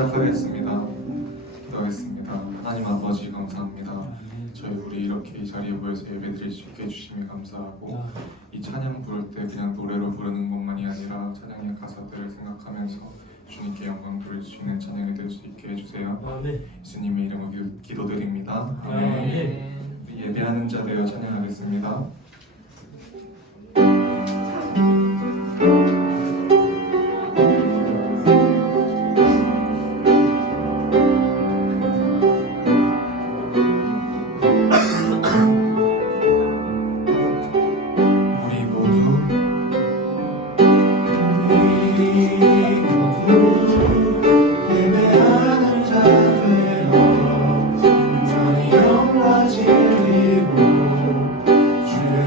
시작하겠습니다. 기도하겠습니다. 하나님 아버지 감사합니다. 저희 우리 이렇게 이 자리에 모여서 예배드릴 수 있게 해주심이 감사하고 이 찬양 부를 때 그냥 노래로 부르는 것만이 아니라 찬양의 가사들을 생각하면서 주님께 영광 돌릴 수 있는 찬양이 될 수 있게 해주세요. 예수님의 이름으로 기도드립니다. 아멘. 우리 예배하는 자 되어 찬양하겠습니다. 주여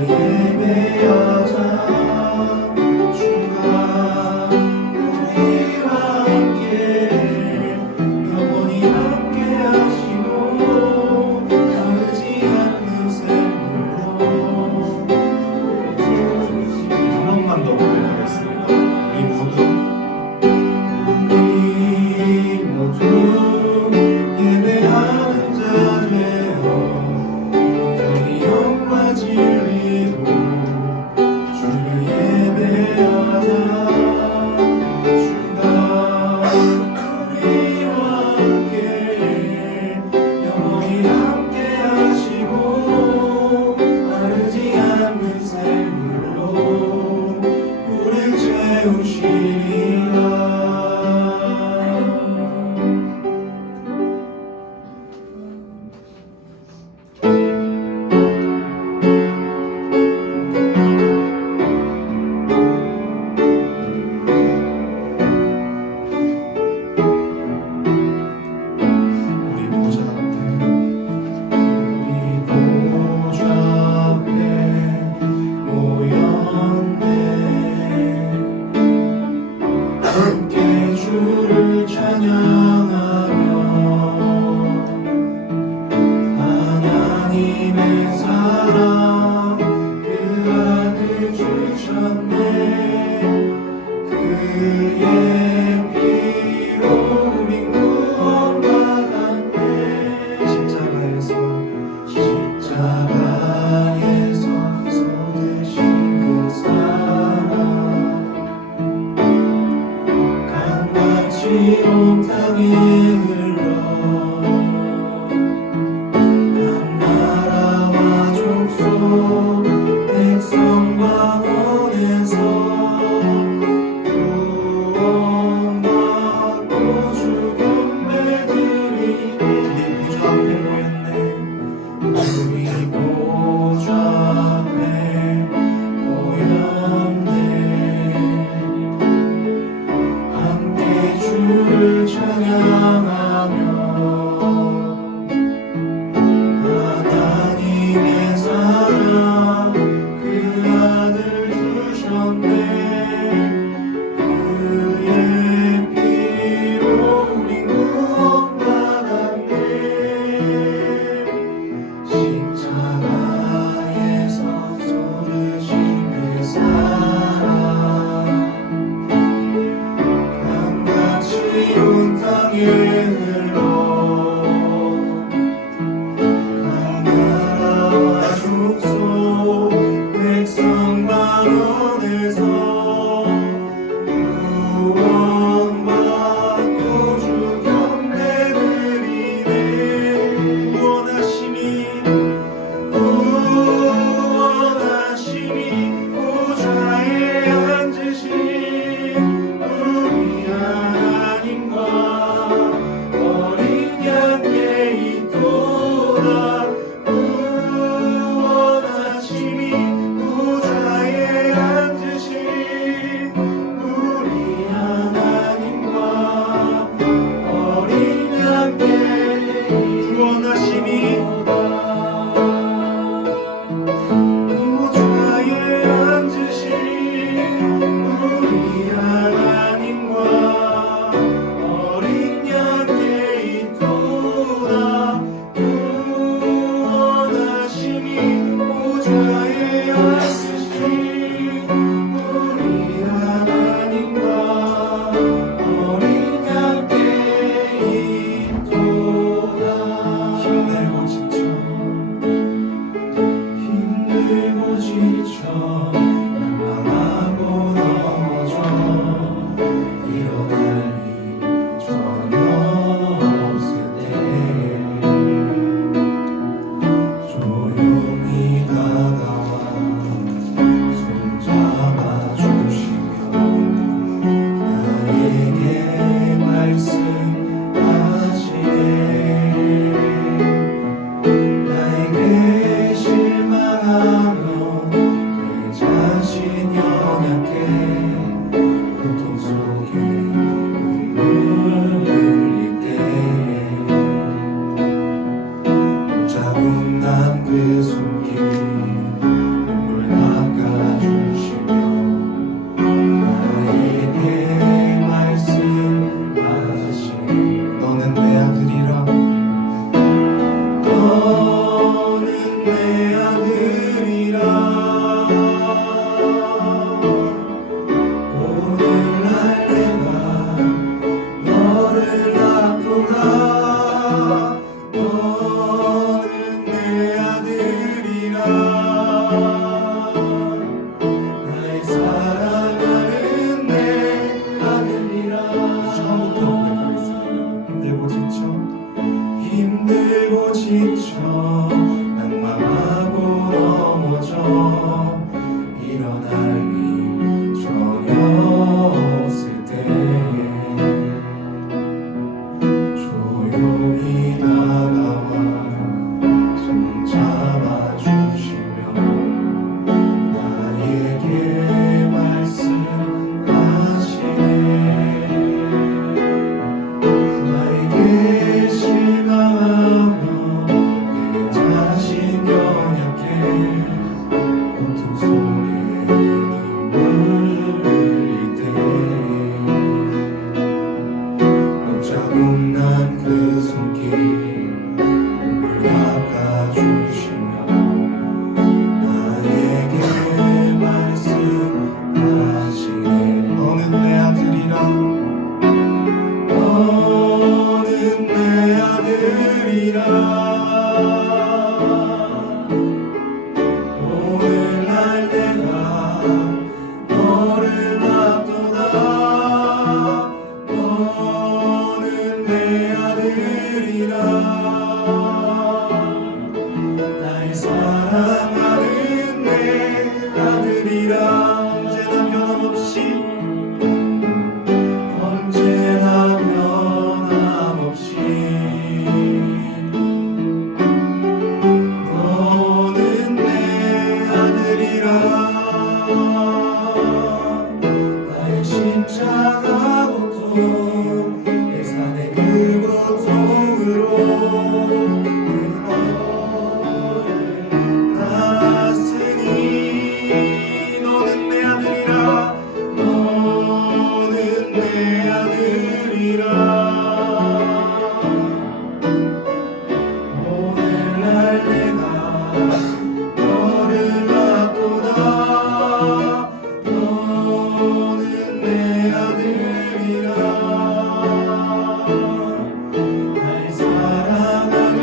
힘들고 지쳐 낭망하고 넘어져 일어나기 전혀 없을 때에 조용히 다가와 손 잡아주시며 나에게 말씀하시네. 나에게 실망하며 내 자신 연약해 어둠 속에 눈물 흘릴 때 자국난 그 손길 몸을 닦아주시며 나에게 말씀하시네. 너는 내 아들이라 너는 내 아들이라 오늘날 내가 너를 낳도다. 너는 내 아들이라 나의 사랑하는 내 아들이라 언제나 변함없이 너는 내 아들이라 나의 십자가 고통 내 산의 그 고통으로 났으니 너는 내 아들이라 너는 내 아들이라 오늘날 내가 너를 낳도다. 너는 내 아들이라 나의 사랑하는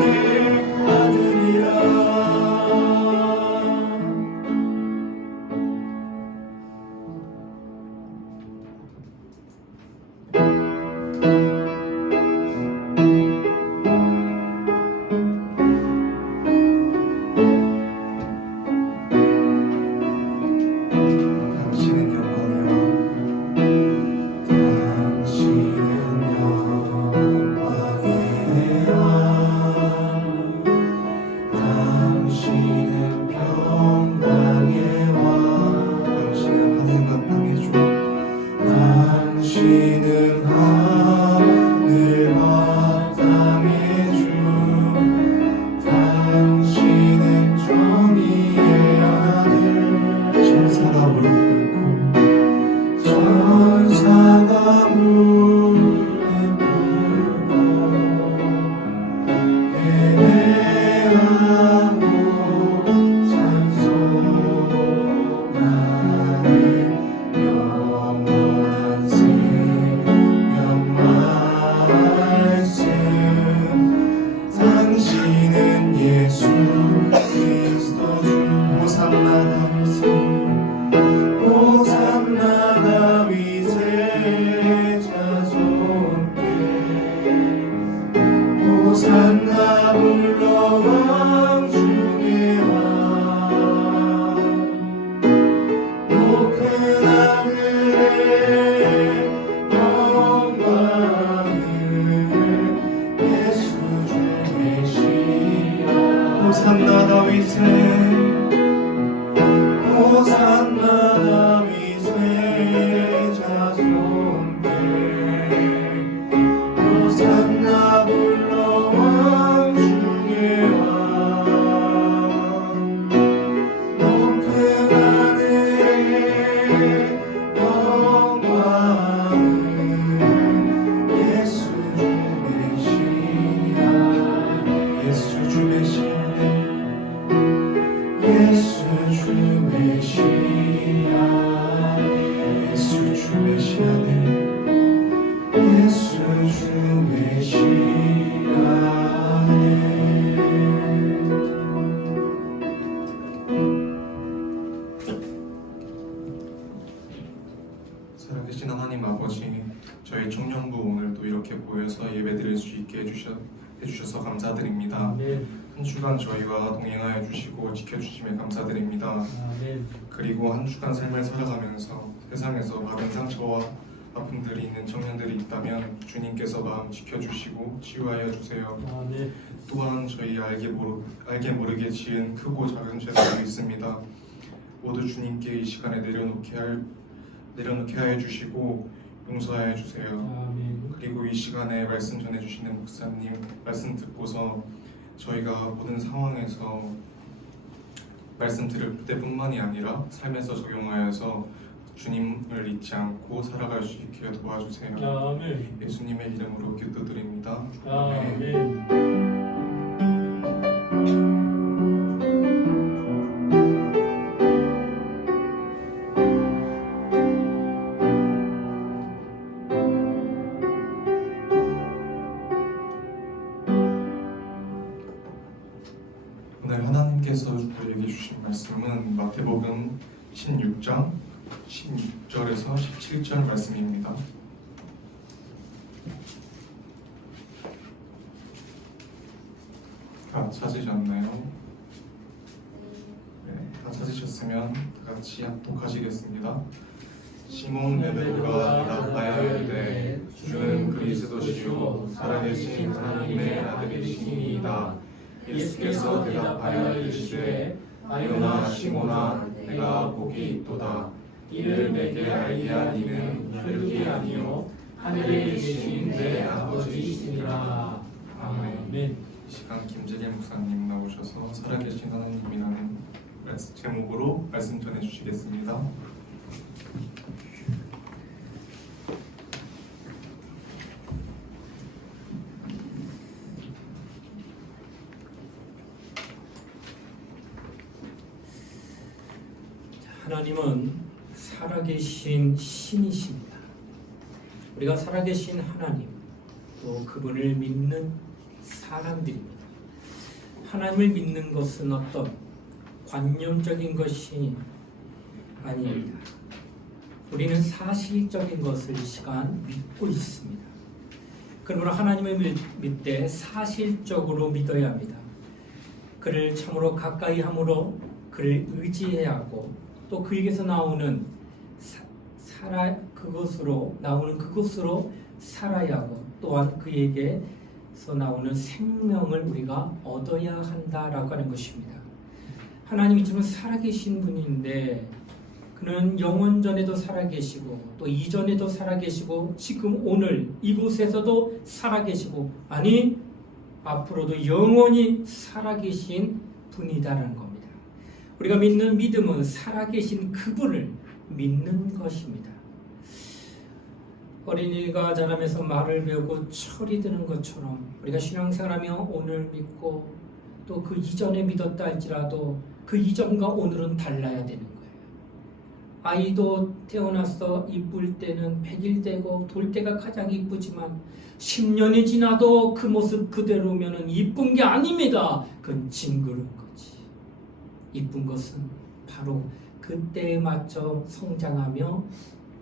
내 아들이라. 당신은 영광이야. 당신은 영광이야. 당신은 평강의 왕. 당신은 하늘과 땅의 주. 당신은 하늘과 땅의 주. 당신은 정의의 아들. 천사가 무릎 꿇고 천사가 무릎 꿇고 예배하고 찬송하는 영원한 생명 말씀. 당신은 예수 그리스도 주. 호산나 다윗의 호산나 다윗의 자손께 호산나 불러왕 중의 왕 높은 하늘에 영광을 예수 주 메시아. 호산나 다윗의 호산나 다윗의 자손께 호산나 불러왕 중의 왕 높은 하늘에 영광을 예수 주 메시아. 예수 주 메시아. 예수 주 메시아. 예수 주 메시아네. 예수 주 메시아네. 살아계신 하나님 아버지, 저희 청년부 오늘도 이렇게 모여서 예배드릴 수 있게 해주셔 해주셔서 감사드립니다. 한 주간 저희와 동행하여 주시고 지켜주심에 감사드립니다. 그리고 한 주간 삶을 살아가면서 세상에서 받은 상처와 아픔들이 있는 청년들이 있다면 주님께서 마음 지켜주시고 치유하여 주세요. 또한 저희 알게 모르게 지은 크고 작은 죄들이 있습니다. 모두 주님께 이 시간에 내려놓게 하여 주시고 용서하여 주세요. 그리고 이 시간에 말씀 전해주시는 목사님 말씀 듣고서 저희가 모든 상황에서 말씀 들을 때뿐만이 아니라 삶에서 적용하여서 주님을 잊지 않고 살아갈 수 있게 도와주세요. 예수님의 이름으로 기도드립니다. 오늘 하나님께서 우리에게 주신 말씀은 마태복음 16장 16절에서 17절 말씀입니다. 다 찾으셨나요? 네, 다 찾으셨으면 다 같이 합독하시겠습니다. 시몬 베드로가 대답하여 이르되 주는 그리스도시요 살아계신 하나님의 아들이시니이다. 예수께서 대답하여 이르시되 아요나 시몬아 내가 복이 있도다. 이를 내게 알게 한 이는 혈육이 아니요 하늘에 계신 내 아버지이시니라. 아멘. 이 시간 김재길 목사님 나오셔서 살아계신 하나님이라는 제목으로 말씀 전해주시겠습니다. 하나님은 살아계신 신이십니다. 우리가 살아계신 하나님, 또 그분을 믿는 사람들입니다. 하나님을 믿는 것은 어떤 관념적인 것이 아닙니다. 우리는 사실적인 것을 이 시간 믿고 있습니다. 그러므로 하나님을 믿되 사실적으로 믿어야 합니다. 그를 참으로 가까이 함으로 그를 의지해야 하고 또 그에게서 나오는 그것으로 살아야 하고 또한 그에게서 나오는 생명을 우리가 얻어야 한다라고 하는 것입니다. 하나님이 지금 살아계신 분인데 그는 영원 전에도 살아계시고 또 이전에도 살아계시고 지금 오늘 이곳에서도 살아계시고 아니 앞으로도 영원히 살아계신 분이다라는 겁니다. 우리가 믿는 믿음은 살아계신 그분을 믿는 것입니다. 어린이가 자라면서 말을 배우고 철이 드는 것처럼 우리가 신앙생활하며 오늘 믿고 또 그 이전에 믿었다 할지라도 그 이전과 오늘은 달라야 되는 거예요. 아이도 태어나서 이쁠 때는 100일 되고 돌 때가 가장 이쁘지만 10년이 지나도 그 모습 그대로면 이쁜 게 아닙니다. 그건 징그러운 거지. 이쁜 것은 바로 그때에 맞춰 성장하며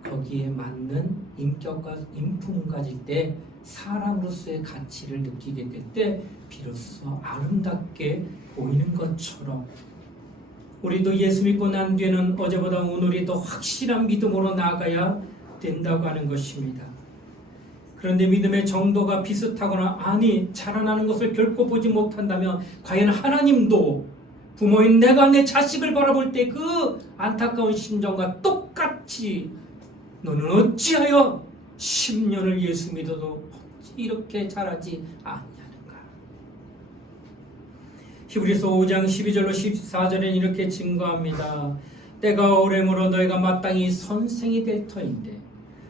거기에 맞는 인격과 인품을 가질 때 사람으로서의 가치를 느끼게 될 때 비로소 아름답게 보이는 것처럼 우리도 예수 믿고 난 뒤에는 어제보다 오늘이 더 확실한 믿음으로 나아가야 된다고 하는 것입니다. 그런데 믿음의 정도가 비슷하거나 아니 자라나는 것을 결코 보지 못한다면 과연 하나님도 부모인 내가 내 자식을 바라볼 때 그 안타까운 심정과 똑같이 너는 어찌하여 10년을 예수 믿어도 이렇게 자라지 않냐는가. 히브리서 5장 12절로 14절에는 이렇게 증거합니다. 때가 오래므로 너희가 마땅히 선생이 될 터인데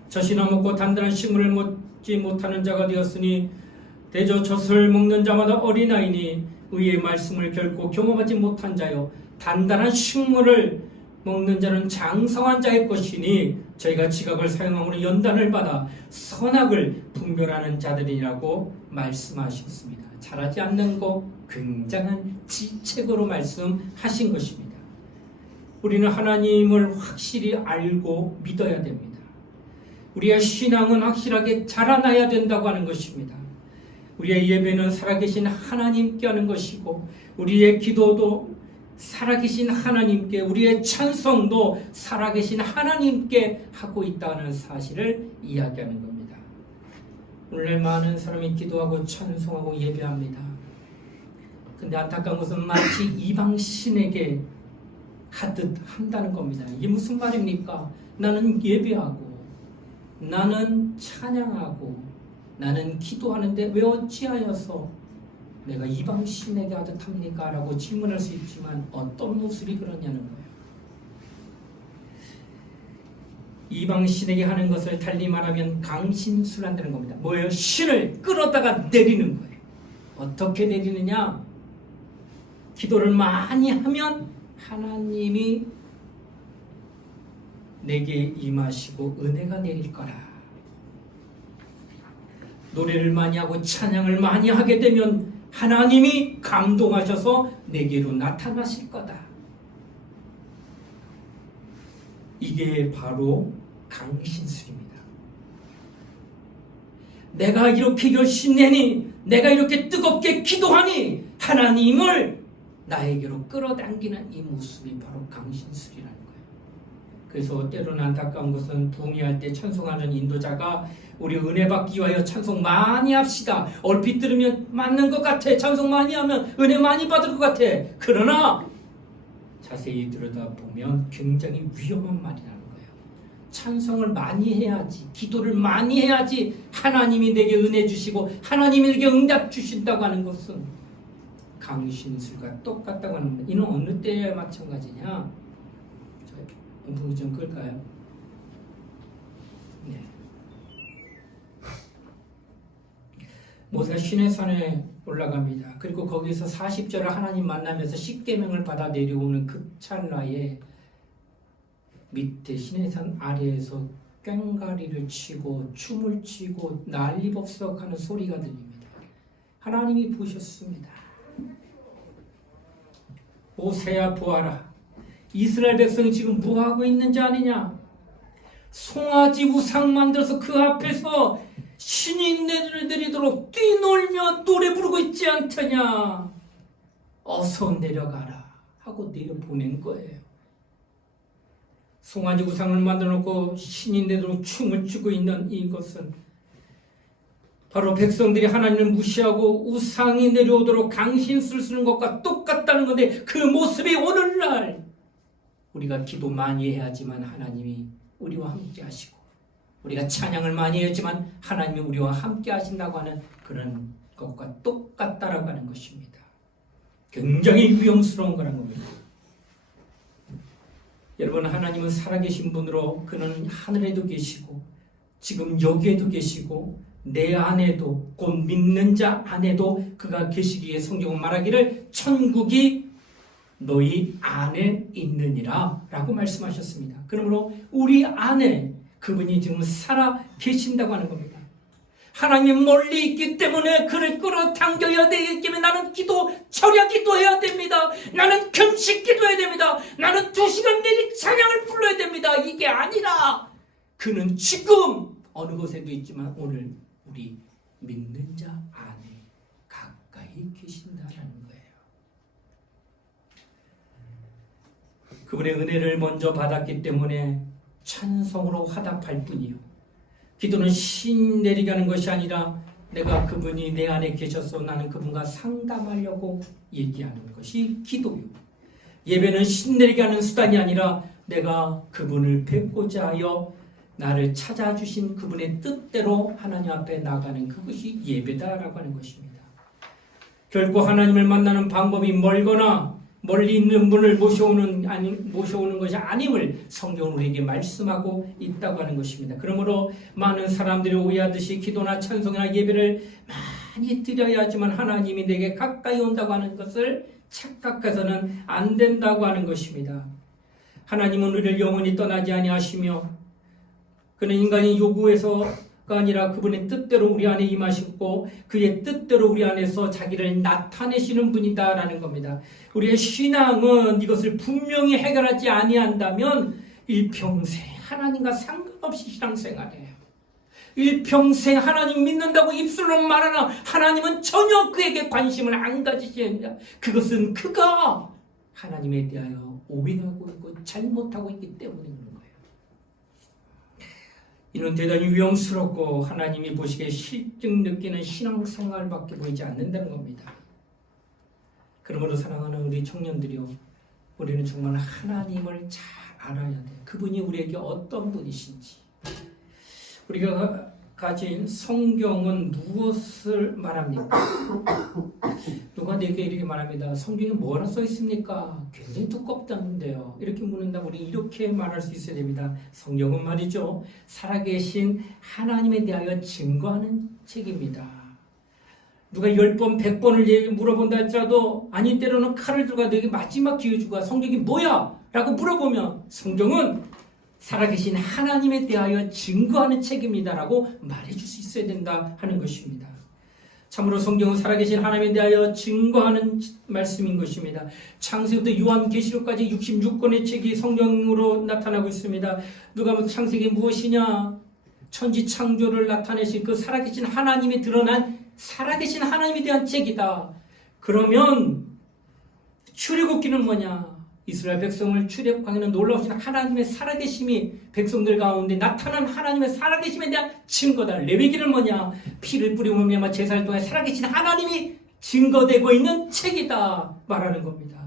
젖이나 먹고 단단한 식물을 먹지 못하는 자가 되었으니 대저 젖을 먹는 자마다 어린아이니 의의 말씀을 결코 경험하지 못한 자요 단단한 식물을 먹는 자는 장성한 자의 것이니 저희가 지각을 사용함으로 연단을 받아 선악을 분별하는 자들이라고 말씀하셨습니다. 자라지 않는 거 굉장한 지책으로 말씀하신 것입니다. 우리는 하나님을 확실히 알고 믿어야 됩니다. 우리의 신앙은 확실하게 자라나야 된다고 하는 것입니다. 우리의 예배는 살아계신 하나님께 하는 것이고 우리의 기도도 살아계신 하나님께, 우리의 찬송도 살아계신 하나님께 하고 있다는 사실을 이야기하는 겁니다. 오늘날 많은 사람이 기도하고 찬송하고 예배합니다. 근데 안타까운 것은 마치 이방 신에게 하듯 한다는 겁니다. 이게 무슨 말입니까? 나는 예배하고 나는 찬양하고 나는 기도하는데 왜 어찌하여서 내가 이방 신에게 하듯 합니까? 라고 질문할 수 있지만 어떤 모습이 그러냐는 거예요. 이방 신에게 하는 것을 달리 말하면 강신술한다는 겁니다. 뭐예요? 신을 끌어다가 내리는 거예요. 어떻게 내리느냐? 기도를 많이 하면 하나님이 내게 임하시고 은혜가 내릴 거라. 노래를 많이 하고 찬양을 많이 하게 되면 하나님이 감동하셔서 내게로 나타나실 거다. 이게 바로 강신술입니다. 내가 이렇게 열심내니, 내가 이렇게 뜨겁게 기도하니 하나님을 나에게로 끌어당기는 이 모습이 바로 강신술이라는 거예요. 그래서 때로는 안타까운 것은 부흥회할 때 찬송하는 인도자가 우리 은혜 받기 위하여 찬송 많이 합시다. 얼핏 들으면 맞는 것 같아. 찬송 많이 하면 은혜 많이 받을 것 같아. 그러나 자세히 들여다보면 굉장히 위험한 말이라는 거예요. 찬송을 많이 해야지, 기도를 많이 해야지 하나님이 내게 은혜 주시고 하나님이 내게 응답 주신다고 하는 것은 강신술과 똑같다고 하는 겁니다. 이는 어느 때에 마찬가지냐? 음성이 좀 끌까요? 네. 모세가 시내산에 올라갑니다. 그리고 거기서 40절을 하나님 만나면서 십계명을 받아 내려오는 그 찰나에 밑에 시내산 아래에서 꽹과리를 치고 춤을 추고 난리법석하는 소리가 들립니다. 하나님이 보셨습니다. 모세야 보아라. 이스라엘 백성이 지금 뭐하고 있는지 아느냐? 송아지 우상 만들어서 그 앞에서 신인들을 드리도록 뛰놀며 노래 부르고 있지 않더냐? 어서 내려가라 하고 내려보낸 거예요. 송아지 우상을 만들어놓고 신인들로 춤을 추고 있는 이것은 바로 백성들이 하나님을 무시하고 우상이 내려오도록 강신술 쓰는 것과 똑같다는 건데, 그 모습이 오늘날 우리가 기도 많이 해야지만 하나님이 우리와 함께 하시고, 우리가 찬양을 많이 했지만 하나님이 우리와 함께 하신다고 하는 그런 것과 똑같다라고 하는 것입니다. 굉장히 위험스러운 거란 겁니다. 여러분, 하나님은 살아계신 분으로 그는 하늘에도 계시고 지금 여기에도 계시고 내 안에도, 곧 믿는 자 안에도 그가 계시기에 성경은 말하기를 천국이 너희 안에 있느니라 라고 말씀하셨습니다. 그러므로 우리 안에 그분이 지금 살아 계신다고 하는 겁니다. 하나님 멀리 있기 때문에 그를 끌어당겨야 되기 때문에 나는 철야 기도해야 됩니다. 나는 금식 기도해야 됩니다. 나는 2시간 내리 찬양을 불러야 됩니다. 이게 아니라 그는 지금 어느 곳에도 있지만 오늘 우리 믿는 자 안에 가까이 계신다는 거예요. 그분의 은혜를 먼저 받았기 때문에 찬송으로 화답할 뿐이요, 기도는 신 내리게 하는 것이 아니라 내가 그분이 내 안에 계셔서 나는 그분과 상담하려고 얘기하는 것이 기도요. 예배는 신 내리게 하는 수단이 아니라 내가 그분을 뵙고자 하여 나를 찾아주신 그분의 뜻대로 하나님 앞에 나가는 그것이 예배다라고 하는 것입니다. 결코 하나님을 만나는 방법이 멀거나 멀리 있는 분을 모셔오는 것이 아님을 성경은 우리에게 말씀하고 있다고 하는 것입니다. 그러므로 많은 사람들이 오해하듯이 기도나 찬송이나 예배를 많이 드려야지만 하나님이 내게 가까이 온다고 하는 것을 착각해서는 안 된다고 하는 것입니다. 하나님은 우리를 영원히 떠나지 아니하시며 그는 인간이 요구해서가 아니라 그분의 뜻대로 우리 안에 임하시고 그의 뜻대로 우리 안에서 자기를 나타내시는 분이다라는 겁니다. 우리의 신앙은 이것을 분명히 해결하지 아니한다면 일평생 하나님과 상관없이 신앙생활해요. 일평생 하나님 믿는다고 입술로 말하나 하나님은 전혀 그에게 관심을 안 가지십니다. 그것은 그가 하나님에 대하여 오해하고 있고 잘못하고 있기 때문에 그런 거예요. 이는 대단히 위험스럽고 하나님이 보시기에 실증 느끼는 신앙생활밖에 보이지 않는다는 겁니다. 그러므로 사랑하는 우리 청년들이요, 우리는 정말 하나님을 잘 알아야 돼요. 그분이 우리에게 어떤 분이신지. 우리가 가진 성경은 무엇을 말합니까? 누가 내게 이렇게 말합니다. 성경에 뭐라 써 있습니까? 굉장히 두껍다는데요. 이렇게 묻는다. 우리 이렇게 말할 수 있어야 됩니다. 성경은 말이죠, 살아계신 하나님에 대하여 증거하는 책입니다. 누가 10번, 100번을 물어본다 할지라도, 아니 때로는 칼을 들고 너에게 마지막 기회 주고 성경이 뭐야? 라고 물어보면 성경은 살아계신 하나님에 대하여 증거하는 책입니다라고 말해줄 수 있어야 된다 하는 것입니다. 참으로 성경은 살아계신 하나님에 대하여 증거하는 말씀인 것입니다. 창세기부터 요한계시록까지 66권의 책이 성경으로 나타나고 있습니다. 누가 창세기 무엇이냐? 천지 창조를 나타내신 그 살아계신 하나님이 드러난 살아계신 하나님에 대한 책이다. 그러면 출애굽기는 뭐냐? 이스라엘 백성을 출애굽하기는 놀라우신 하나님의 살아계심이 백성들 가운데 나타난 하나님의 살아계심에 대한 증거다. 레위기는 뭐냐? 피를 뿌리며 제사를 통해 살아계신 하나님이 증거되고 있는 책이다 말하는 겁니다.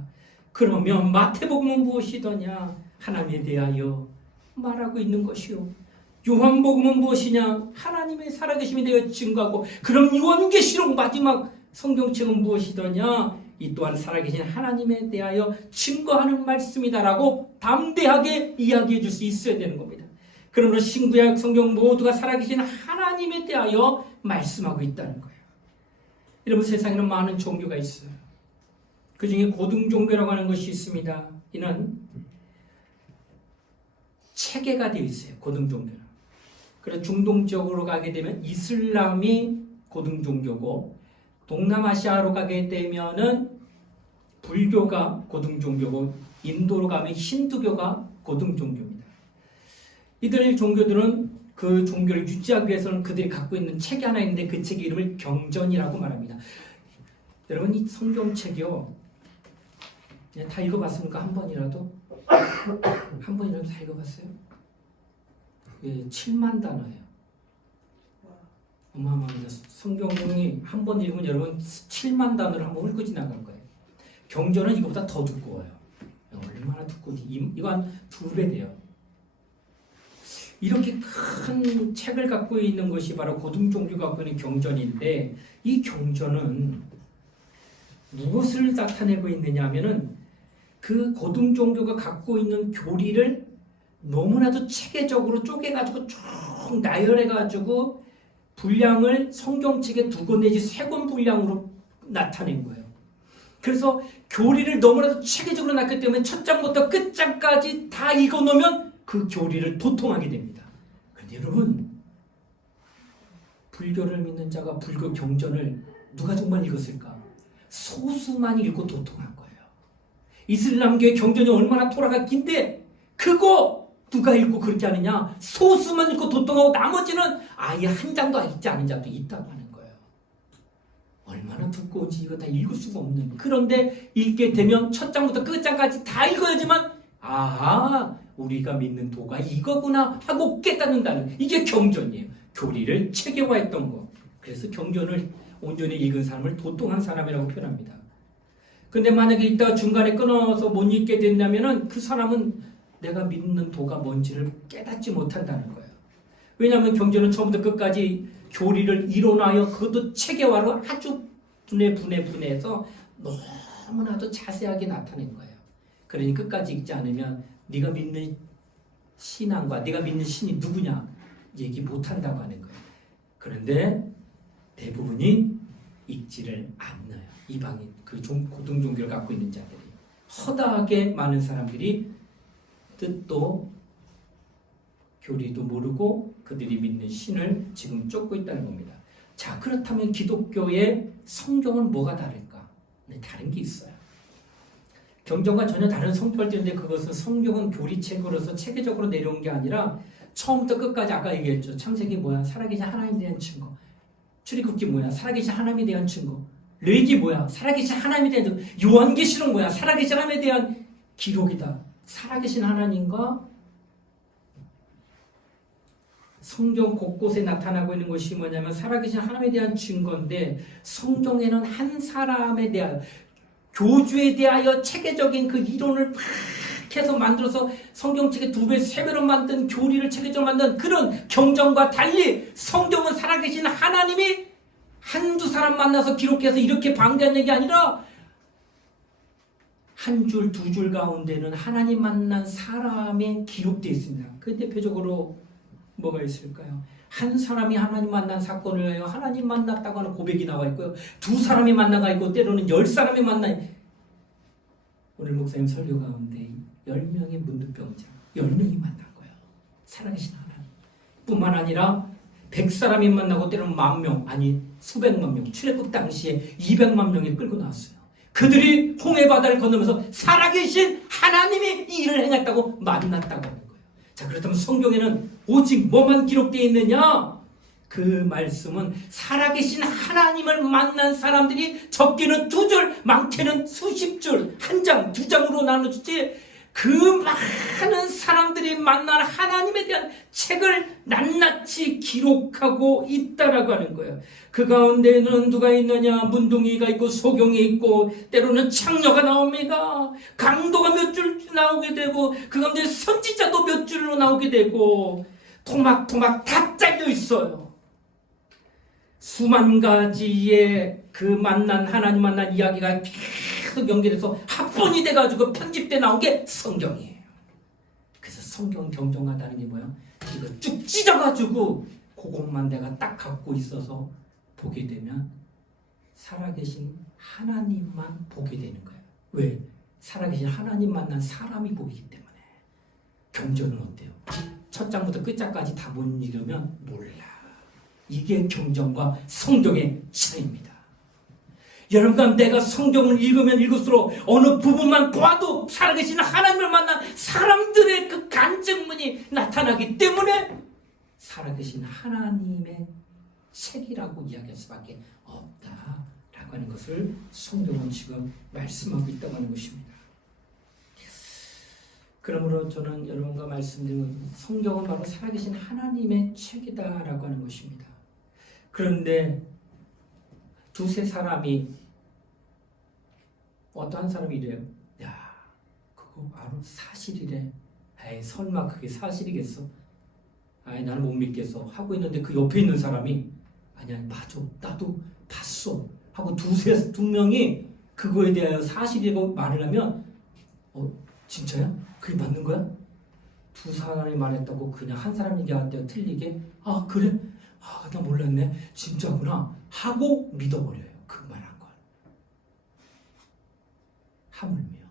그러면 마태복음은 무엇이더냐? 하나님에 대하여 말하고 있는 것이요. 요한복음은 무엇이냐? 하나님의 살아계심에 대하여 증거하고, 그럼 요한계시록 마지막 성경책은 무엇이더냐? 이 또한 살아계신 하나님에 대하여 증거하는 말씀이다라고 담대하게 이야기해 줄 수 있어야 되는 겁니다. 그러므로 신구약 성경 모두가 살아계신 하나님에 대하여 말씀하고 있다는 거예요. 여러분, 세상에는 많은 종교가 있어요. 그 중에 고등종교라고 하는 것이 있습니다. 이는 체계가 되어 있어요. 고등종교는. 그래서 중동 쪽으로 가게 되면 이슬람이 고등종교고, 동남아시아로 가게 되면은 불교가 고등종교고, 인도로 가면 힌두교가 고등종교입니다. 이들 종교들은 그 종교를 유지하기 위해서는 그들이 갖고 있는 책이 하나 있는데 그 책의 이름을 경전이라고 말합니다. 여러분, 이 성경책이요, 다 읽어봤습니까? 한 번이라도? 한 번이라도 다 읽어봤어요? 예, 7만 단어예요. 어마어마합니다. 성경이 한 번 읽으면 여러분 7만 단어를 한번 훑고 지나갈 거예요. 경전은 이거보다 더 두꺼워요. 얼마나 두꺼운지. 이거 한 2배 돼요. 이렇게 큰 책을 갖고 있는 것이 바로 고등종교가 갖고 있는 경전인데, 이 경전은 무엇을 나타내고 있느냐 하면은 그 고등종교가 갖고 있는 교리를 너무나도 체계적으로 쪼개가지고 쭉 나열해가지고 분량을 성경책에 2권 내지 3권 분량으로 나타낸 거예요. 그래서 교리를 너무나도 체계적으로 놨기 때문에 첫 장부터 끝장까지 다 읽어놓으면 그 교리를 도통하게 됩니다. 그런데 여러분, 불교를 믿는 자가 불교 경전을 누가 정말 읽었을까? 소수만 읽고 도통한 거예요. 이슬람교의 경전이 얼마나 토라가 긴데 그거 누가 읽고 그렇게 하느냐? 소수만 읽고 도통하고 나머지는 아예 한 장도 읽지 않은 자도 있다고 하는 거예요. 얼마나 두꺼운지 이거 다 읽을 수가 없는. 그런데 읽게 되면 첫 장부터 끝장까지 다 읽어야지만, 아하, 우리가 믿는 도가 이거구나 하고 깨닫는다는, 이게 경전이에요. 교리를 체계화했던 거. 그래서 경전을 온전히 읽은 사람을 도통한 사람이라고 표현합니다. 근데 만약에 이따가 중간에 끊어서 못 읽게 된다면은 그 사람은 내가 믿는 도가 뭔지를 깨닫지 못한다는 거예요. 왜냐하면 경전은 처음부터 끝까지 교리를 이뤄놔요. 그것도 체계화로 아주 분해해서 너무나도 자세하게 나타낸 거예요. 그러니 끝까지 읽지 않으면 네가 믿는 신앙과 네가 믿는 신이 누구냐 얘기 못한다고 하는 거예요. 그런데 대부분이 읽지를 않아요. 이방인, 그 고등종교를 갖고 있는 자들이. 허다하게 많은 사람들이 뜻도 교리도 모르고 그들이 믿는 신을 지금 쫓고 있다는 겁니다. 자, 그렇다면 기독교의 성경은 뭐가 다를까? 네, 다른 게 있어요. 경전과 전혀 다른 성격을 띠는데, 그것은 성경은 교리책으로서 체계적으로 내려온 게 아니라 처음부터 끝까지 아까 얘기했죠. 창세기 뭐야? 살아계신 하나님에 대한 증거. 출애굽기 뭐야? 살아계신 하나님에 대한 증거. 레위기 뭐야? 살아계신 하나님에 대한 증거. 요한계시록 뭐야? 살아계신 하나님에 대한 기록이다. 살아계신 하나님과 성경 곳곳에 나타나고 있는 것이 뭐냐면 살아계신 하나님에 대한 증거인데, 성경에는 한 사람에 대하여, 교주에 대하여 체계적인 그 이론을 막 해서 만들어서 성경책에 2배, 3배로 만든 교리를 체계적으로 만든 그런 경전과 달리, 성경은 살아계신 하나님이 한두 사람 만나서 기록해서 이렇게 방대한 얘기 아니라 한 줄, 2줄 가운데는 하나님 만난 사람이 기록되어 있습니다. 그 대표적으로 뭐가 있을까요? 한 사람이 하나님 만난 사건을 위하여 하나님 만났다고 하는 고백이 나와 있고요. 2사람이 만나가 있고, 때로는 10사람이 만나. 오늘 목사님 설교 가운데 10명의 문둥병자, 10명이 만난 거예요. 살아계신 하나님. 뿐만 아니라 100사람이 만나고 때로는 10,000명, 아니 수백만 명, 출애굽 당시에 200만 명이 끌고 나왔어요. 그들이 홍해 바다를 건너면서 살아계신 하나님이 이 일을 행했다고 만났다고 하는 거예요. 자, 그렇다면 성경에는 오직 뭐만 기록되어 있느냐? 그 말씀은 살아계신 하나님을 만난 사람들이 적게는 2줄, 많게는 수십 줄, 1장, 2장으로 나눠주지, 그 많은 사람들이 만난 하나님에 대한 책을 낱낱이 기록하고 있다라고 하는 거예요. 그 가운데는 누가 있느냐? 문둥이가 있고 소경이 있고, 때로는 창녀가 나옵니다. 강도가 몇 줄 나오게 되고, 그 가운데 선지자도 몇 줄로 나오게 되고, 토막토막 다 잘려 있어요. 수만 가지의 그 만난, 하나님 만난 이야기가 계속 연결해서 합본이 돼가지고 편집돼 나온 게 성경이에요. 그래서 성경 경전하다는 게 뭐야? 이거 쭉 찢어가지고 그것만 내가 딱 갖고 있어서 보게 되면 살아계신 하나님만 보게 되는 거예요. 왜? 살아계신 하나님 만난 사람이 보이기 때문에. 경전은 어때요? 첫 장부터 끝장까지 다 못 읽으면 몰라. 이게 경전과 성경의 차이입니다. 여러분, 내가 성경을 읽으면 읽을수록 어느 부분만 봐도 살아계신 하나님을 만난 사람들의 그 간증문이 나타나기 때문에 살아계신 하나님의 책이라고 이야기할 수밖에 없다라고 하는 것을 성경은 지금 말씀하고 있다고 하는 것입니다. 그러므로 저는 여러분과 말씀드린 성경은 바로 살아계신 하나님의 책이다라고 하는 것입니다. 그런데 2-3 사람이, 어떠한 사람이 이래요. 야, 그거 바로 사실이래. 에이, 설마 그게 사실이겠어? 아이, 나는 못 믿겠어 하고 있는데, 그 옆에 있는 사람이 아니야, 맞아, 나도 봤어 하고 2명이 그거에 대하여 사실이라고 말을 하면, 진짜야? 그게 맞는 거야? 2 사람이 말했다고 그냥 한 사람 얘기할 때 틀리게, 아 그래? 아, 나 몰랐네. 진짜구나 하고 믿어버려요. 그 말한 걸. 하물며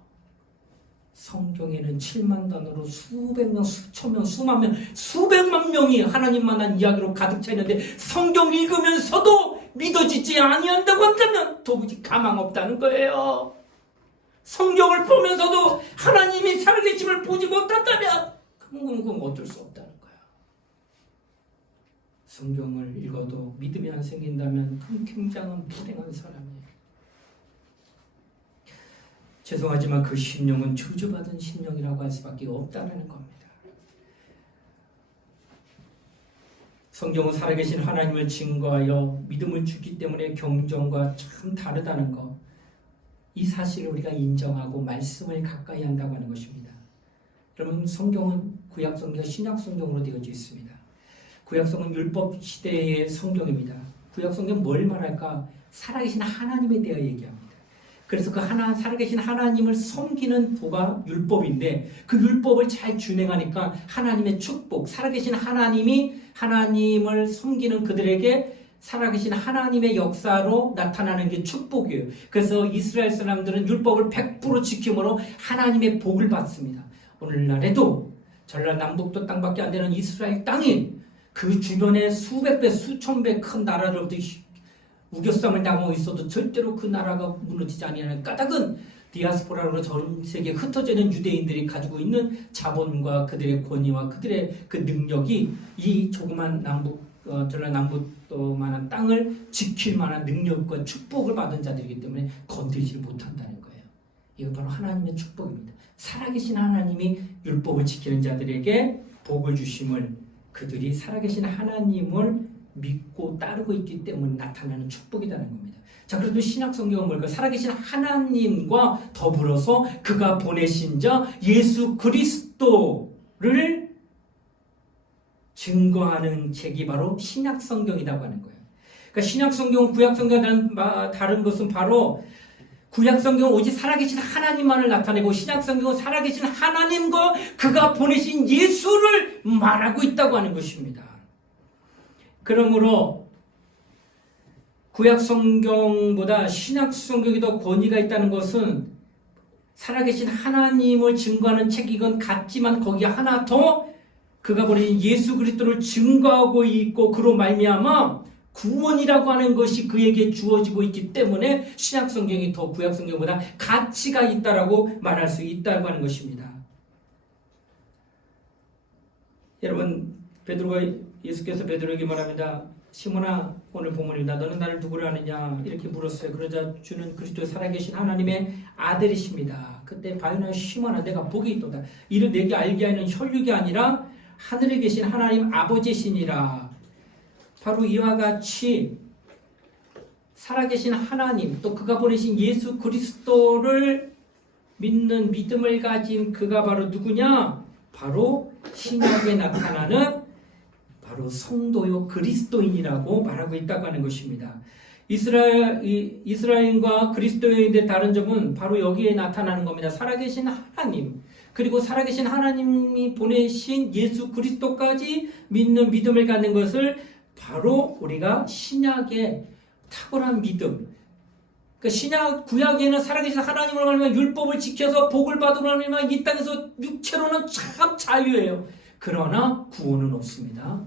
성경에는 7만 단어로 수백 명, 수천 명, 수만 명, 수백만 명이 하나님 만난 이야기로 가득 차 있는데, 성경 읽으면서도 믿어지지 아니한다고 한다면 도무지 가망 없다는 거예요. 성경을 보면서도 하나님이 살아계심을 보지 못한다면 그건 어쩔 수 없다는 거야. 성경을 읽어도 믿음이 안 생긴다면 그건 굉장한 불행한 사람이에요. 죄송하지만 그 심령은 저주받은 심령이라고 할 수밖에 없다는 겁니다. 성경은 살아계신 하나님을 증거하여 믿음을 주기 때문에 경전과 참 다르다는 것, 이 사실을 우리가 인정하고 말씀을 가까이 한다고 하는 것입니다. 여러분, 성경은 구약성경과 신약성경으로 되어져 있습니다. 구약성경은 율법 시대의 성경입니다. 구약성경은 뭘 말할까? 살아계신 하나님에 대해 얘기합니다. 그래서 그 살아계신 하나님을 섬기는 도가 율법인데, 그 율법을 잘 준행하니까 하나님의 축복, 살아계신 하나님이 하나님을 섬기는 그들에게 살아계신 하나님의 역사로 나타나는 게 축복이에요. 그래서 이스라엘 사람들은 율법을 100% 지킴으로 하나님의 복을 받습니다. 오늘날에도 전라 남북도 땅밖에 안 되는 이스라엘 땅이 그 주변에 수백 배, 수천 배 큰 나라로부터 우겨쌈을 당하고 있어도 절대로 그 나라가 무너지지 아니하는 까닭은 디아스포라로 전 세계에 흩어져 있는 유대인들이 가지고 있는 자본과 그들의 권위와 그들의 그 능력이 이 조그만 전라 남북도만한 땅을 지킬 만한 능력과 축복을 받은 자들이기 때문에 건드리지 못한다는 거예요. 이건 바로 하나님의 축복입니다. 살아계신 하나님이 율법을 지키는 자들에게 복을 주심을 그들이 살아계신 하나님을 믿고 따르고 있기 때문에 나타나는 축복이라는 겁니다. 자, 그래도 신약 성경은 뭘까? 살아계신 하나님과 더불어서 그가 보내신 자 예수 그리스도를 증거하는 책이 바로 신약 성경이라고 하는 거예요. 그러니까 신약 성경은 구약 성경과는 다른 것은 바로 구약 성경은 오직 살아계신 하나님만을 나타내고 신약 성경은 살아계신 하나님과 그가 보내신 예수를 말하고 있다고 하는 것입니다. 그러므로 구약 성경보다 신약 성경이 더 권위가 있다는 것은 살아계신 하나님을 증거하는 책이건 같지만 거기에 하나 더 그가 보내신 예수 그리스도를 증거하고 있고 그로 말미암아 구원이라고 하는 것이 그에게 주어지고 있기 때문에 신약 성경이 더 구약 성경보다 가치가 있다라고 말할 수 있다고 하는 것입니다. 여러분, 예수께서 베드로에게 말합니다. 시몬아, 오늘 본문입니다. 너는 나를 누구를 아느냐? 이렇게 물었어요. 그러자 주는 그리스도의 살아계신 하나님의 아들이십니다. 그때 바요나 시몬아, 내가 복이 있도다. 이를 내게 알게 하는 혈육이 아니라 하늘에 계신 하나님 아버지시니라. 바로 이와 같이 살아계신 하나님, 또 그가 보내신 예수 그리스도를 믿는 믿음을 가진 그가 바로 누구냐? 바로 신약에 나타나는 바로 성도요 그리스도인이라고 말하고 있다고 하는 것입니다. 이스라엘과 그리스도인의 다른 점은 바로 여기에 나타나는 겁니다. 살아계신 하나님, 그리고 살아계신 하나님이 보내신 예수 그리스도까지 믿는 믿음을 갖는 것을 바로 우리가 신약의 탁월한 믿음, 그러니까 구약에는 살아계신 하나님을 말하면 율법을 지켜서 복을 받으려면 이 땅에서 육체로는 참 자유예요. 그러나 구원은 없습니다.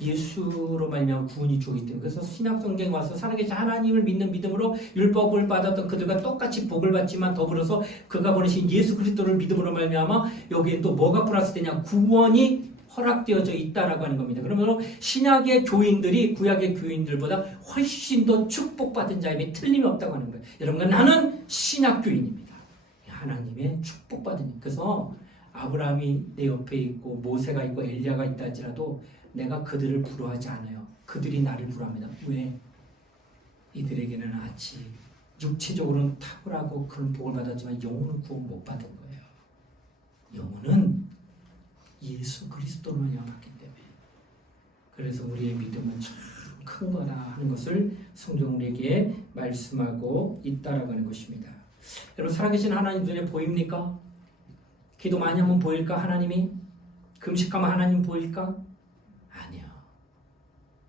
예수로 말미암아 구원이 주어지기 때문에. 그래서 신약 성경에 와서 살아계신 하나님을 믿는 믿음으로 율법을 받았던 그들과 똑같이 복을 받지만 더불어서 그가 보내신 예수 그리스도를 믿음으로 말미암아 여기에 또 뭐가 플러스되냐? 구원이 허락되어져 있다라고 하는 겁니다. 그러면 신약의 교인들이 구약의 교인들보다 훨씬 더 축복받은 자임에 틀림이 없다고 하는 거예요. 여러분, 나는 신약 교인입니다. 하나님의 축복받은. 그래서 아브라함이 내 옆에 있고 모세가 있고 엘리야가 있다 할지라도 내가 그들을 부러워하지 않아요. 그들이 나를 부러워합니다. 왜? 이들에게는 아직 육체적으로는 탁월하고 그런 복을 받았지만 영혼은 구원 못 받은 거예요. 영혼은 예수 그리스도로 말미암았기 때문에. 그래서 우리의 믿음은 참 큰 거다 하는 것을 성경 우리에게 말씀하고 있다라고 하는 것입니다. 여러분, 살아계신 하나님 눈에 보입니까? 기도 많이 하면 보일까? 하나님이? 금식하면 하나님 보일까? 아니요.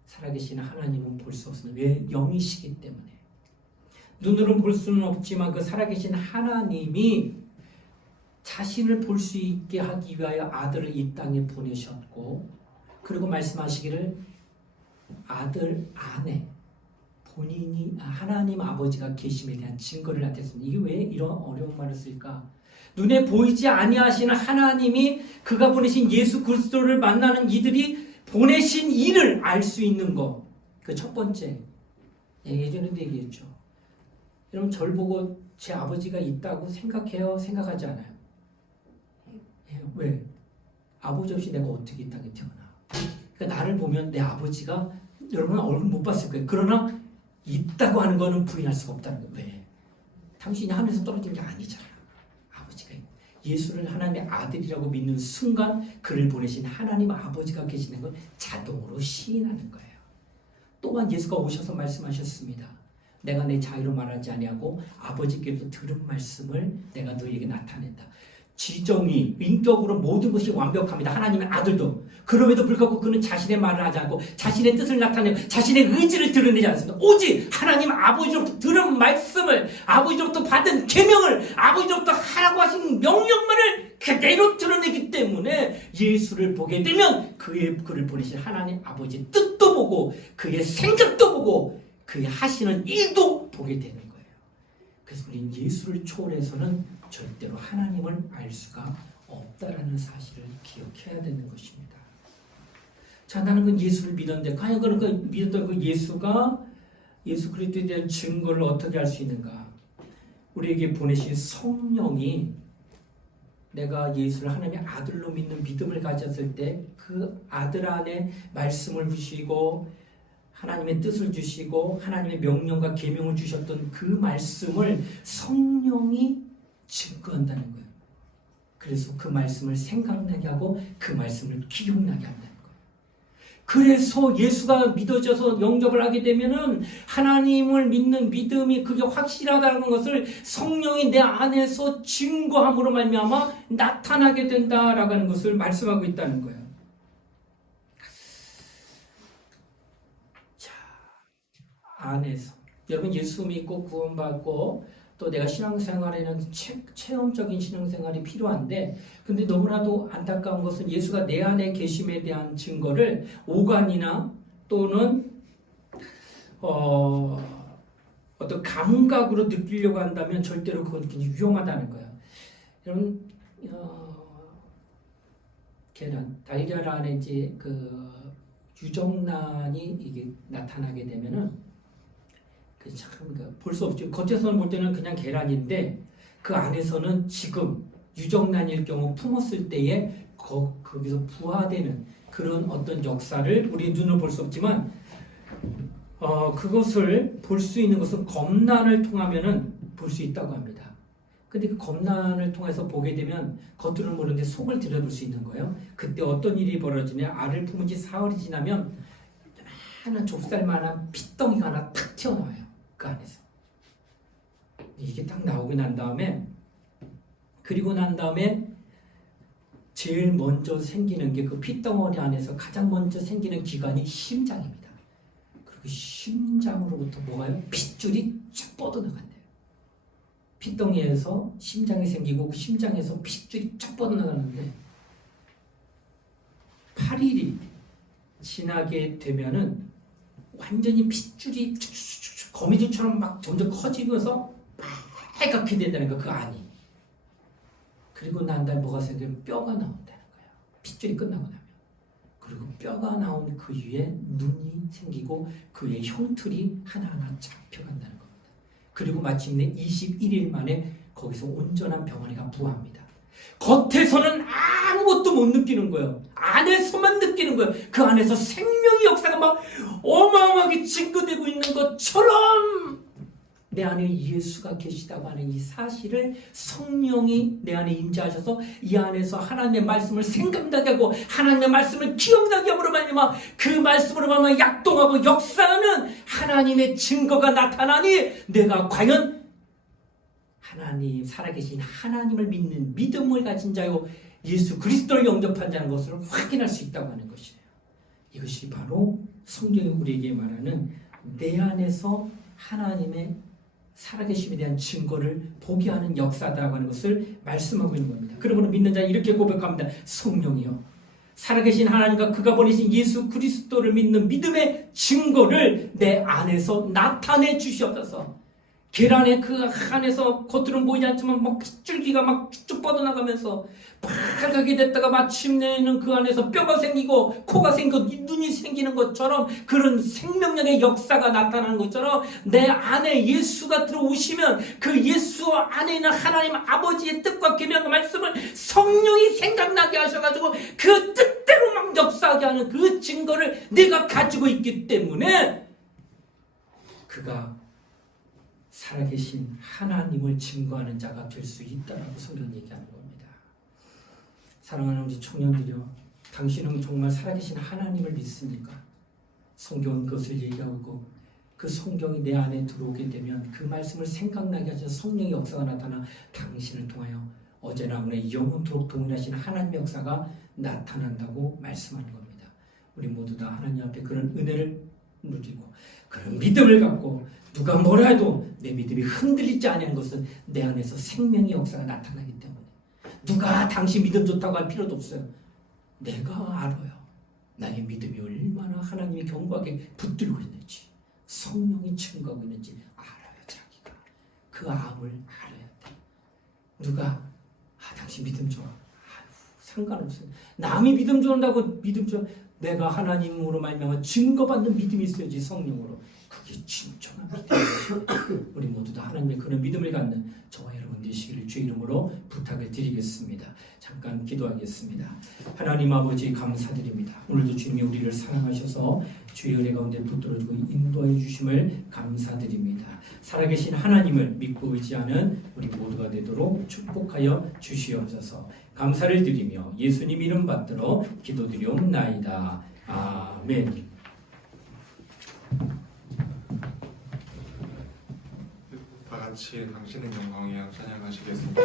살아계신 하나님은 볼 수 없습니다. 왜? 영이시기 때문에. 눈으로는 볼 수는 없지만 그 살아계신 하나님이 자신을 볼 수 있게 하기 위하여 아들을 이 땅에 보내셨고, 그리고 말씀하시기를 아들 안에 본인이 하나님 아버지가 계심에 대한 증거를 나타냈습니다. 이게 왜 이런 어려운 말을 쓸까? 눈에 보이지 아니하시는 하나님이 그가 보내신 예수 그리스도를 만나는 이들이 보내신 일을 알 수 있는 것. 그 첫 번째. 예전에도 얘기했죠. 여러분, 절 보고 제 아버지가 있다고 생각해요? 생각하지 않아요? 왜? 아버지 없이 내가 어떻게 이 땅에 태어나? 그러니까 나를 보면 내 아버지가, 여러분 얼굴 못 봤을 거예요. 그러나 있다고 하는 거는 부인할 수가 없다는 거예요. 왜? 당신이 하늘에서 떨어진 게 아니잖아. 아버지가 있고. 예수를 하나님의 아들이라고 믿는 순간 그를 보내신 하나님 아버지가 계시는 걸 자동으로 시인하는 거예요. 또한 예수가 오셔서 말씀하셨습니다. 내가 내 자유로 말하지 아니하고 아버지께서 들은 말씀을 내가 너희에게 나타낸다. 지정이, 인격으로 모든 것이 완벽합니다. 하나님의 아들도. 그럼에도 불구하고 그는 자신의 말을 하지 않고 자신의 뜻을 나타내고 자신의 의지를 드러내지 않습니다. 오직 하나님 아버지로부터 들은 말씀을, 아버지로부터 받은 계명을, 아버지로부터 하라고 하신 명령만을 그대로 드러내기 때문에 예수를 보게 되면 그를 보내신 하나님 아버지의 뜻도 보고 그의 생각도 보고 그의 하시는 일도 보게 되는 거예요. 그래서 우리는 예수를 초월해서는 절대로 하나님을 알 수가 없다라는 사실을 기억해야 되는 것입니다. 자, 나는 그 예수를 믿었는데 과연 그 믿었던 그 예수가 예수 그리스도에 대한 증거를 어떻게 할 수 있는가? 우리에게 보내신 성령이 내가 예수를 하나님의 아들로 믿는 믿음을 가졌을 때 그 아들 안에 말씀을 주시고 하나님의 뜻을 주시고 하나님의 명령과 계명을 주셨던 그 말씀을 성령이 증거한다는 거예요. 그래서 그 말씀을 생각나게 하고 그 말씀을 기억나게 한다는 거예요. 그래서 예수가 믿어져서 영접을 하게 되면은 하나님을 믿는 믿음이 그게 확실하다는 것을 성령이 내 안에서 증거함으로 말미암아 나타나게 된다라고 하는 것을 말씀하고 있다는 거예요. 자, 안에서 여러분 예수 믿고 구원받고 또 내가 신앙생활에는 체험적인 신앙생활이 필요한데 근데 너무나도 안타까운 것은 예수가 내 안에 계심에 대한 증거를 오간이나 또는 어떤 감각으로 느끼려고 한다면 절대로 그건 굉장히 위험하다는 거예요. 여러분 계란, 달걀 안에 이제 그 유정란이 이게 나타나게 되면은 참 볼 수 없죠. 겉에서는 볼 때는 그냥 계란인데 그 안에서는 지금 유정란일 경우 품었을 때에 거기서 부화되는 그런 어떤 역사를 우리 눈으로 볼 수 없지만 그것을 볼 수 있는 것은 검란을 통하면은 볼 수 있다고 합니다. 근데 그 검란을 통해서 보게 되면 겉으로는 모르는데 속을 들여볼 수 있는 거예요. 그때 어떤 일이 벌어지냐? 알을 품은 지 사흘이 지나면 하나 좁쌀만한 핏덩이가 하나 탁 튀어나와요. 그 안에서. 이게 딱 나오고 난 다음에 그리고 난 다음에 제일 먼저 생기는 게 그 핏덩어리 안에서 가장 먼저 생기는 기관이 심장입니다. 그리고 심장으로부터 뭐가요? 핏줄이 쫙 뻗어나간대요. 핏덩이에서 심장이 생기고 그 심장에서 핏줄이 쫙 뻗어나가는데 8일이 지나게 되면은 완전히 핏줄이 거미줄처럼 막 점점 커지면서 빨갛게 된다는 거 그 안이. 그리고 난 다음에 뭐가 생기면 뼈가 나온다는 거예요. 핏줄이 끝나고 나면. 그리고 뼈가 나온 그 위에 눈이 생기고 그 위에 흉틀이 하나하나 잡혀간다는 겁니다. 그리고 마침내 21일 만에 거기서 온전한 병아리가 부화합니다. 겉에서는 아무것도 못 느끼는 거예요. 안에서만 느끼는 거예요. 그 안에서 생명의 역사가 막 어마어마하게 증거되고 있는 것처럼 내 안에 예수가 계시다고 하는 이 사실을 성령이 내 안에 임재하셔서 이 안에서 하나님의 말씀을 생각나게 하고 하나님의 말씀을 기억나게 함으로 말미암아 그 말씀으로 말미암아 약동하고 역사하는 하나님의 증거가 나타나니 내가 과연 하나님 살아계신 하나님을 믿는 믿음을 가진 자요 예수 그리스도를 영접한 자는 것을 확인할 수 있다고 하는 것이에요. 이것이 바로 성경이 우리에게 말하는 내 안에서 하나님의 살아계심에 대한 증거를 보게 하는 역사다라고 하는 것을 말씀하고 있는 겁니다. 그러므로 믿는 자 이렇게 고백합니다. 성령이요 살아계신 하나님과 그가 보내신 예수 그리스도를 믿는 믿음의 증거를 내 안에서 나타내 주시옵소서. 계란의 그 안에서 겉으로는 보이지 않지만 막 핏줄기가 막 쭉쭉 뻗어나가면서 빨갛게 됐다가 마침내는 그 안에서 뼈가 생기고 코가 생기고 눈이 생기는 것처럼 그런 생명력의 역사가 나타나는 것처럼 내 안에 예수가 들어오시면 그 예수 안에 있는 하나님 아버지의 뜻과 계명과 말씀을 성령이 생각나게 하셔가지고 그 뜻대로 막 역사하게 하는 그 증거를 내가 가지고 있기 때문에 그가 살아계신 하나님을 증거하는 자가 될 수 있다라고 성경이 얘기하는 겁니다. 사랑하는 우리 청년들이요, 당신은 정말 살아계신 하나님을 믿습니까? 성경은 그것을 얘기하고 그 성경이 내 안에 들어오게 되면 그 말씀을 생각나게 하셔서 성령의 역사가 나타나 당신을 통하여 어제나 오늘 영원토록 동일하신 하나님의 역사가 나타난다고 말씀하는 겁니다. 우리 모두 다 하나님 앞에 그런 은혜를 누리고 그런 믿음을 갖고 누가 뭐라 해도 내 믿음이 흔들리지 않는 것은 내 안에서 생명의 역사가 나타나기 때문에 누가 당신 믿음 좋다고 할 필요도 없어요. 내가 알아요. 나의 믿음이 얼마나 하나님이 견고하게 붙들고 있는지 성령이 증거하고 있는지 알아요. 자기가. 그 암을 알아야 돼. 누가 당신 믿음 좋아. 상관없어요. 남이 믿음 좋은다고 믿음 좋아. 내가 하나님으로 말미암아 증거받는 믿음이 있어야지 성령으로. 그게 진정한 믿음이죠. 우리 모두 다 하나님의 그런 믿음을 갖는 저와 여러분 되시기를 주의 이름으로 부탁을 드리겠습니다. 잠깐 기도하겠습니다. 하나님 아버지 감사드립니다. 오늘도 주님이 우리를 사랑하셔서 주의 은혜 가운데 붙들어주고 인도하여 주심을 감사드립니다. 살아계신 하나님을 믿고 의지하는 우리 모두가 되도록 축복하여 주시옵소서. 감사를 드리며 예수님 이름 받들어 기도드리옵나이다. 아멘. 다 같이 당신의 영광이여 찬양하시겠습니다.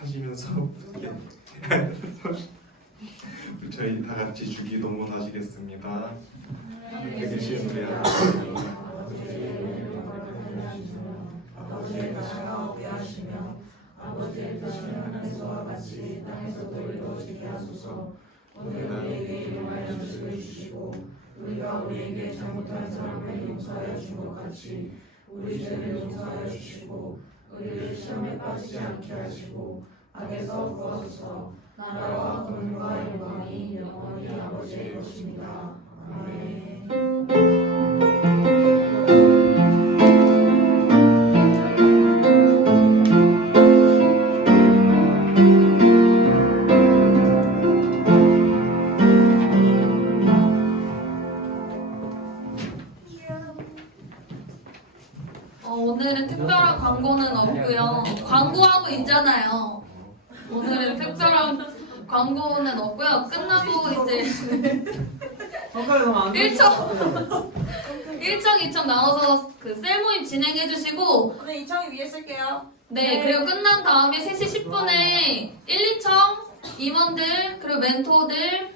하시면서 저희 다 같이 주기도문 하시겠습니다. 함께 계신 우리 아버지의 뜻을 하옵게 하시며 아버지의 뜻을 하늘에서와 같이 땅에서도 이루어지게 하소서. 오늘 우리에게 일용할 음식을 주시고 우리가 우리에게 잘못한 사람을 용서하여 준 것 같이 우리 죄를 용서하여 주시고 우리를 시험에 빠지지 않게 하시고 악에서 구하소서. 나라와 권능과 영광이 영원히 아버지의 것입니다. 아멘. 오늘은 특별한 광고는 없고요. 광고하고 있잖아요. 오늘은 특별한 광고는 없고요. 끝나고 이제 1청, 2청 나눠서 그 셀 모임 진행해 주시고 오늘 2청이 위에 쓸게요. 네, 그리고 끝난 다음에 3시 10분에 1, 2청 임원들 그리고 멘토들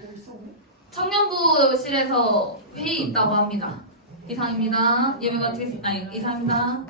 청년부실에서 회의 있다고 합니다. 이상입니다. 예배 마치겠습니다. 이상입니다.